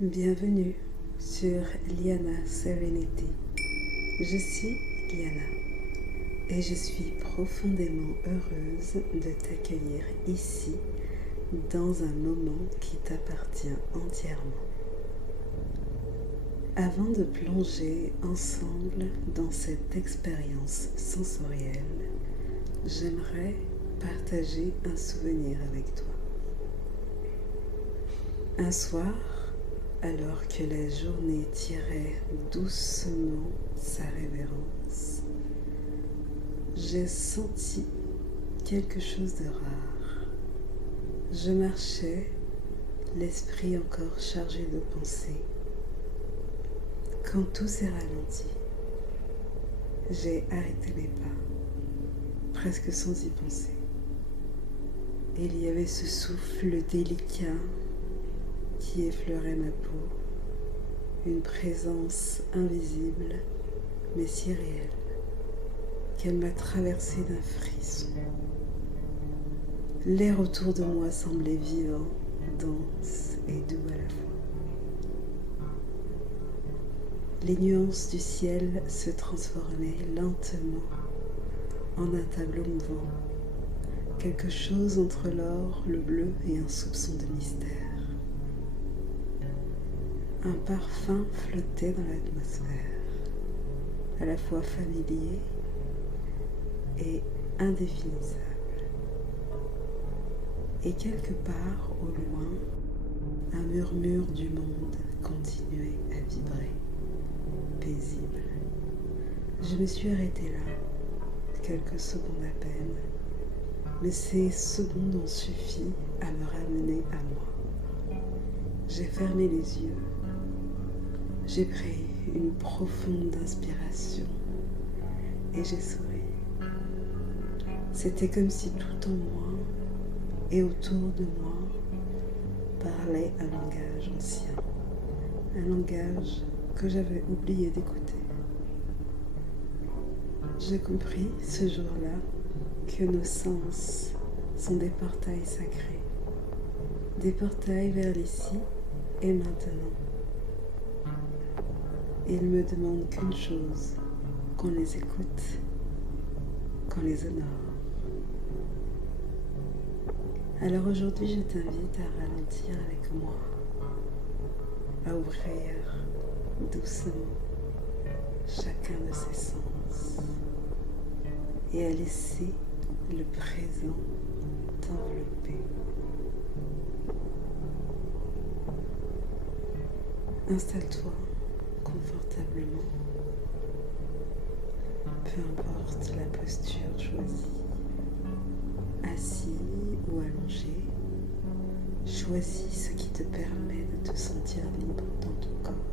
Bienvenue sur Liana Serenity. Je suis Liana et je suis profondément heureuse de t'accueillir ici dans un moment qui t'appartient entièrement. Avant de plonger ensemble dans cette expérience sensorielle, j'aimerais partager un souvenir avec toi. Un soir, alors que la journée tirait doucement sa révérence, j'ai senti quelque chose de rare. Je marchais, l'esprit encore chargé de pensées. Quand tout s'est ralenti, j'ai arrêté mes pas, presque sans y penser. Il y avait ce souffle délicat qui effleurait ma peau, une présence invisible mais si réelle qu'elle m'a traversée d'un frisson. L'air autour de moi semblait vivant, dense et doux à la fois. Les nuances du ciel se transformaient lentement en un tableau mouvant, quelque chose entre l'or, le bleu et un soupçon de mystère. Un parfum flottait dans l'atmosphère, à la fois familier et indéfinissable. Et quelque part au loin, un murmure du monde continuait à vibrer, paisible. Je me suis arrêtée là, quelques secondes à peine, mais ces secondes ont suffi à me ramener à moi. J'ai fermé les yeux. J'ai pris une profonde inspiration et j'ai souri. C'était comme si tout en moi et autour de moi parlait un langage ancien, un langage que j'avais oublié d'écouter. J'ai compris ce jour-là que nos sens sont des portails sacrés, des portails vers l'ici et maintenant. Ils ne me demandent qu'une chose, qu'on les écoute, qu'on les honore. Alors aujourd'hui, je t'invite à ralentir avec moi, à ouvrir doucement chacun de ses sens et à laisser le présent t'envelopper. Installe-toi confortablement, peu importe la posture choisie, assis ou allongé, choisis ce qui te permet de te sentir libre dans ton corps.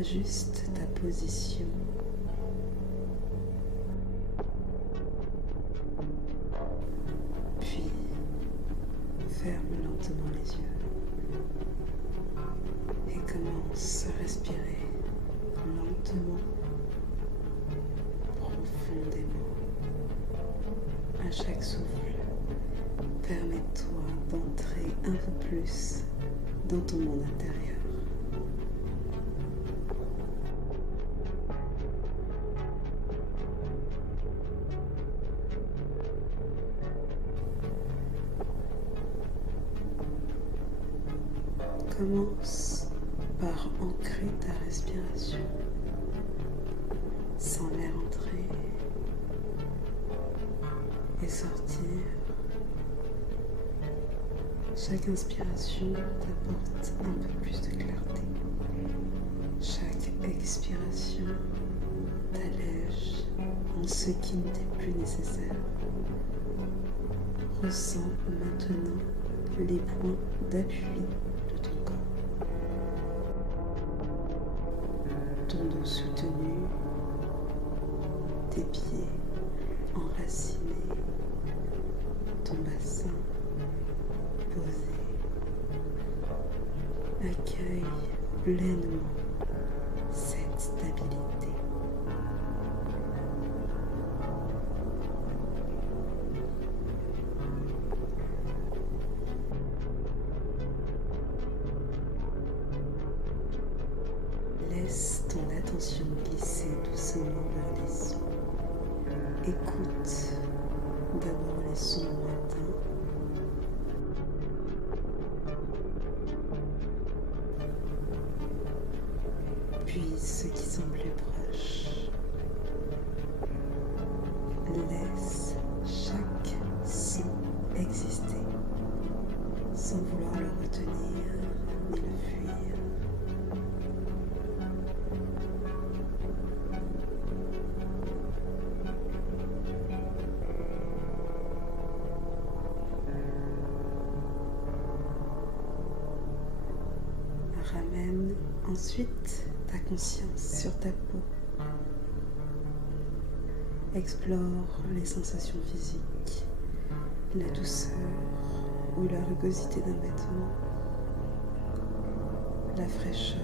Ajuste ta position. Puis, ferme lentement les yeux. Et commence à respirer lentement, profondément. À chaque souffle, permets-toi d'entrer un peu plus dans ton monde intérieur. Commence par ancrer ta respiration, sans l'air entrer et sortir. Chaque inspiration t'apporte un peu plus de clarté. Chaque expiration t'allège en ce qui ne t'est plus nécessaire. Ressens maintenant les points d'appui de ton corps. Ton dos soutenu, tes pieds enracinés, ton bassin posé. Accueille pleinement cette stabilité. attention glisser doucement vers les sons. Écoute d'abord les sons lointains. Puis ceux qui sont plus proches. Laisse chaque son exister sans vouloir le retenir ni le fuir. Ramène ensuite ta conscience sur ta peau. Explore les sensations physiques, la douceur ou la rugosité d'un vêtement, la fraîcheur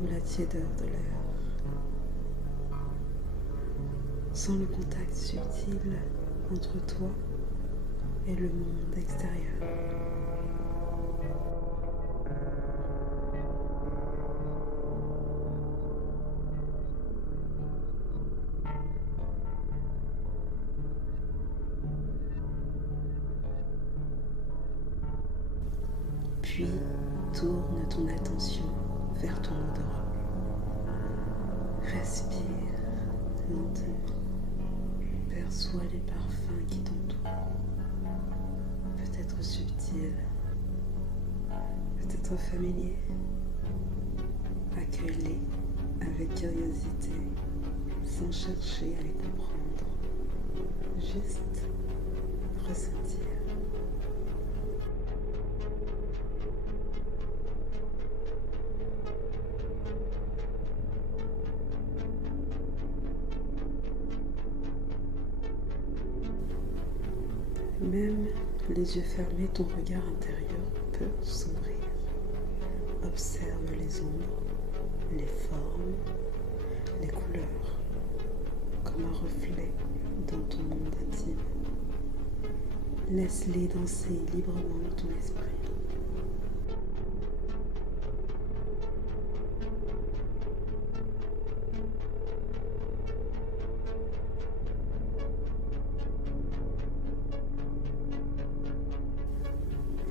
ou la tiédeur de l'air. Sens le contact subtil entre toi et le monde extérieur. Puis tourne ton attention vers ton odorat. Respire lentement. Perçois les parfums qui t'entourent. Peut-être subtils, peut-être familiers. Accueille-les avec curiosité, sans chercher à les comprendre. Juste ressentir. Même les yeux fermés, ton regard intérieur peut s'ouvrir. Observe les ombres, les formes, les couleurs, comme un reflet dans ton monde intime. Laisse-les danser librement dans ton esprit.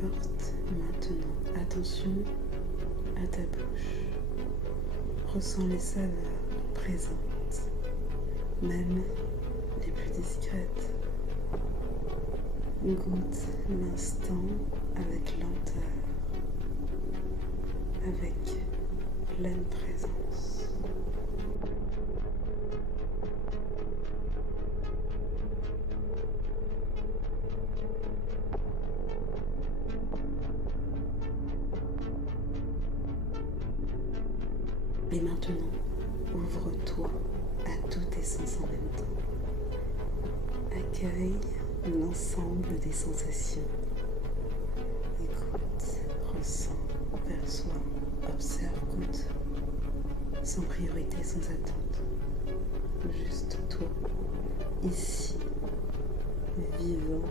Porte maintenant attention à ta bouche. Ressens les saveurs présentes, même les plus discrètes. Goûte l'instant avec lenteur, avec pleine présence. Et maintenant, ouvre-toi à tous tes sens en même temps. Accueille l'ensemble des sensations. Écoute, ressens, perçois, observe, goûte, sans priorité, sans attente. Juste toi, ici, vivant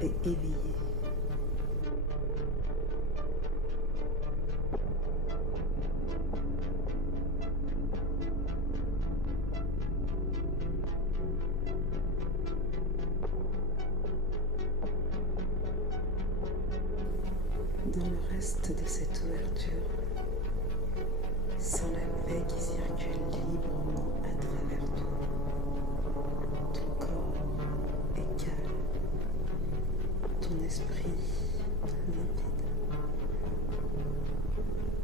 et éveillé. Dans le reste de cette ouverture, sens la paix qui circule librement à travers toi. Ton corps est calme, ton esprit limpide.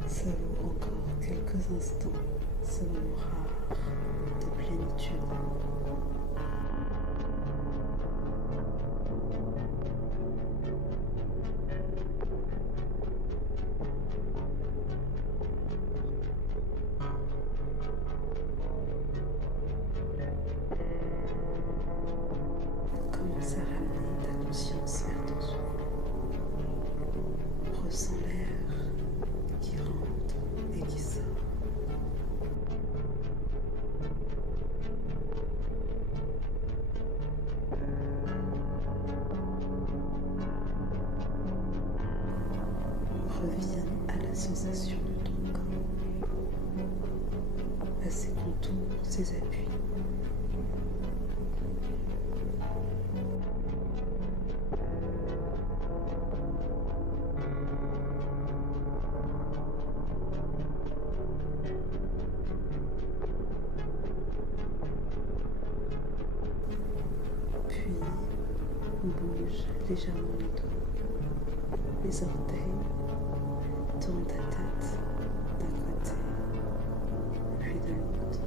Savoure encore quelques instants ce moment rare de plénitude. Commence à ramener ta conscience vers ton souffle. Ressens l'air qui rentre et qui sort. Reviens à la sensation de ton corps. ses contours, ses appuis. Puis, bouge légèrement le dos, les orteils, tourne ta tête d'un côté, puis de l'autre.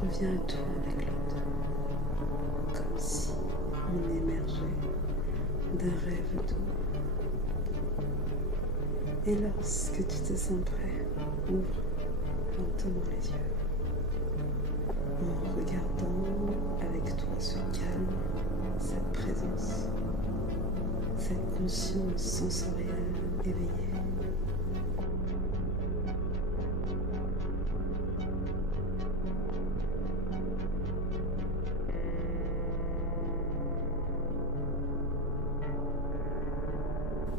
Reviens à toi avec l'autre, comme si on émergeait d'un rêve doux. Et lorsque tu te sens prêt, ouvre lentement les yeux, en regardant avec toi ce calme, cette présence, cette conscience sensorielle éveillée.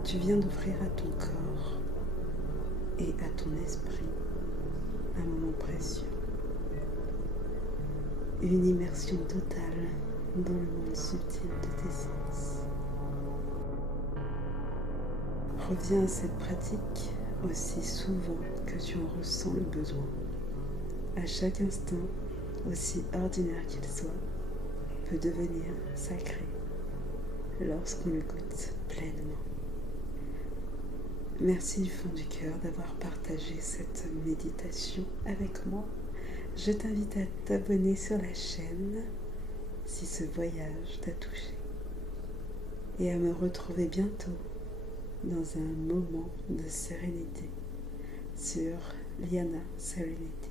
Tu viens d'offrir à ton corps et à ton esprit un moment précieux, une immersion totale dans le monde subtil de tes sens. Reviens à cette pratique aussi souvent que tu en ressens le besoin. À chaque instant, aussi ordinaire qu'il soit, peut devenir sacré lorsqu'on le goûte pleinement. Merci du fond du cœur d'avoir partagé cette méditation avec moi. Je t'invite à t'abonner sur la chaîne si ce voyage t'a touché et à me retrouver bientôt dans un moment de sérénité sur Liana Serenity.